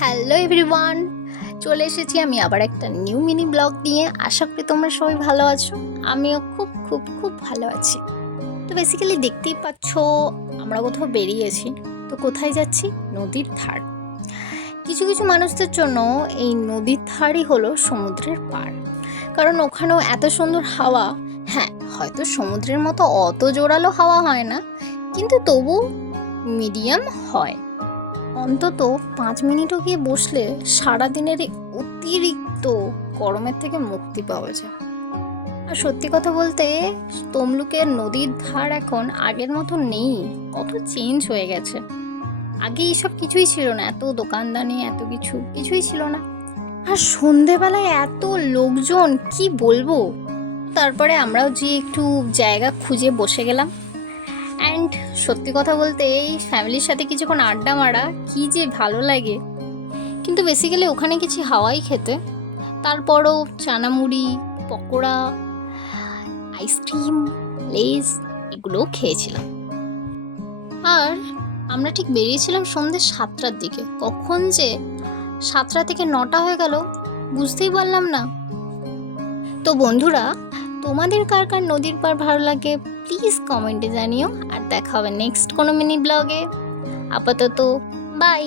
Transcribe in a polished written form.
Hello everyone, চলে এসেছি আমি আবার একটা নিউ মিনি ব্লগ নিয়ে। আশা করি তোমরা সবাই ভালো আছো। আমিও খুব খুব খুব ভালো আছি। তো বেসিক্যালি দেখতেই পাচ্ছ আমরা কোথাও বেরিয়েছি। তো কোথায় যাচ্ছি? নদীর ধার। কিছু কিছু মানুষদের জন্য এই নদীর ধারই হলো সমুদ্রের পার, কারণ ওখানেও এত সুন্দর হাওয়া। হ্যাঁ, হয়তো সমুদ্রের মতো অত জোরালো হাওয়া হয় না, কিন্তু তবু মিডিয়াম হয়। অন্তত 5 মিনিটও গিয়ে বসলে সারাদিনের এই অতিরিক্ত গরমের থেকে মুক্তি পাওয়া যায়। আর সত্যি কথা বলতে, তমলুকের নদীর ধার এখন আগের মতো নেই, কত চেঞ্জ হয়ে গেছে। আগে এইসব কিছুই ছিল না, এত দোকানদানি এত কিছুই ছিল না। আর সন্ধেবেলায় এত লোকজন, কি বলবো। তারপরে আমরাও যে একটু জায়গা খুঁজে বসে গেলাম। অ্যান্ড সত্যি কথা বলতে, এই ফ্যামিলির সাথে কিছুক্ষণ আড্ডা মারা কি যে ভালো লাগে। কিন্তু বেসিক্যালি ওখানে কিছু হাওয়াই খেতে, তারপরও চানামুড়ি, পকোড়া, আইসক্রিম, লেজ এগুলোও খেয়েছিলাম। আর আমরা ঠিক বেরিয়েছিলাম সন্ধ্যে 7টার দিকে। কখন যে 7টা থেকে 9টা হয়ে গেল বুঝতেই পারলাম না। তো বন্ধুরা, তোমাদের কার কার নদীর পার ভালো লাগে প্লিজ কমেন্টে জানিও। আর দেখা হবে নেক্সট কোনো মিনি ব্লগে। আপাতত বাই।